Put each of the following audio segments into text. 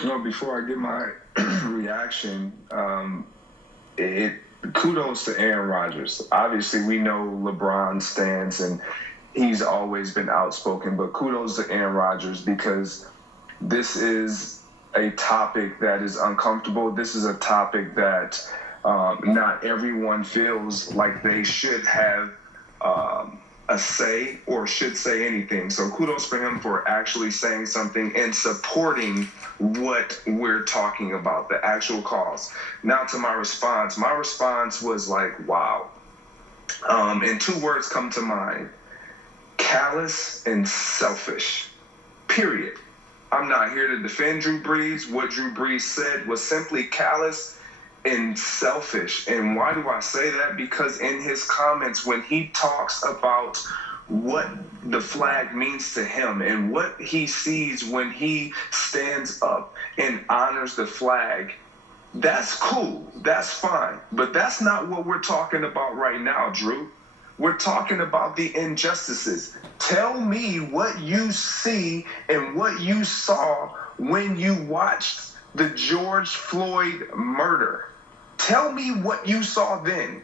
Before I give my reaction, kudos to Aaron Rodgers. Obviously, we know LeBron stands and he's always been outspoken, but kudos to Aaron Rodgers because this is a topic that is uncomfortable. This is a topic that not everyone feels like they should have a say or should say anything. So kudos for him for actually saying something and supporting what we're talking about, the actual cause. Now to my response. My response was like, wow. And two words come to mind: callous and selfish. Period. I'm not here to defend Drew Brees. What Drew Brees said was simply callous and selfish. And why do I say that? Because in his comments, when he talks about what the flag means to him and what he sees when he stands up and honors the flag, that's cool. That's fine. But that's not what we're talking about right now, Drew. We're talking about the injustices. Tell me what you see and what you saw when you watched the George Floyd murder. Tell me what you saw then.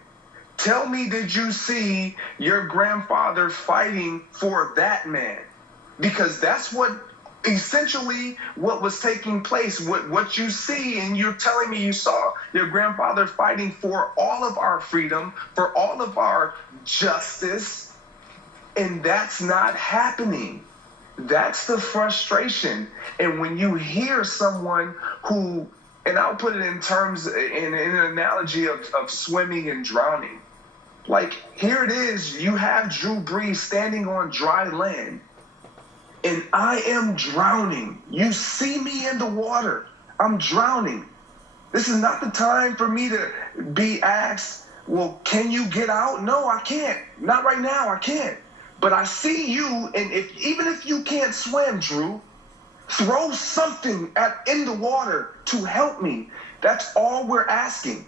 Tell me, did you see your grandfather fighting for that man? Because that's what essentially what was taking place. What you see, and you're telling me you saw your grandfather fighting for all of our freedom, for all of our justice, and that's not happening. That's the frustration. And when you hear someone who, and I'll put it in terms, in an analogy of swimming and drowning. Like, here it is, you have Drew Brees standing on dry land, and I am drowning. You see me in the water. I'm drowning. This is not the time for me to be asked, well, can you get out? No, I can't. Not right now, I can't. But I see you, and even if you can't swim, Drew, throw something in the water to help me. That's all we're asking.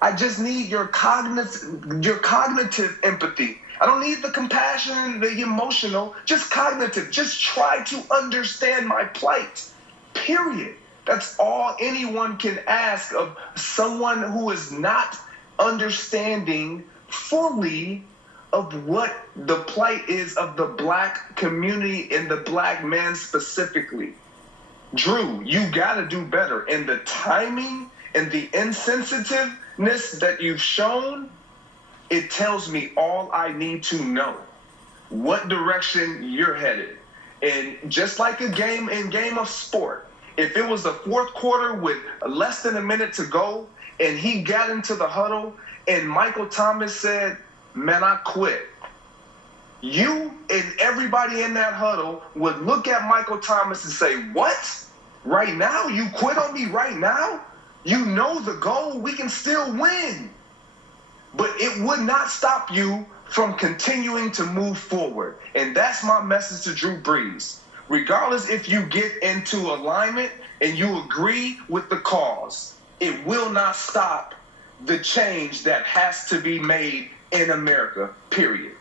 I just need your cognitive empathy. I don't need the compassion, the emotional, just cognitive. Just try to understand my plight, period. That's all anyone can ask of someone who is not understanding fully of what the plight is of the black community and the black man specifically. Drew, you gotta do better. And the timing and the insensitiveness that you've shown, it tells me all I need to know. What direction you're headed. And just like a game of sport, if it was the fourth quarter with less than a minute to go and he got into the huddle and Michael Thomas said, man, I quit. You and everybody in that huddle would look at Michael Thomas and say, what? Right now? You quit on me right now? You know the goal. We can still win. But it would not stop you from continuing to move forward. And that's my message to Drew Brees. Regardless if you get into alignment and you agree with the cause, it will not stop the change that has to be made in America, period.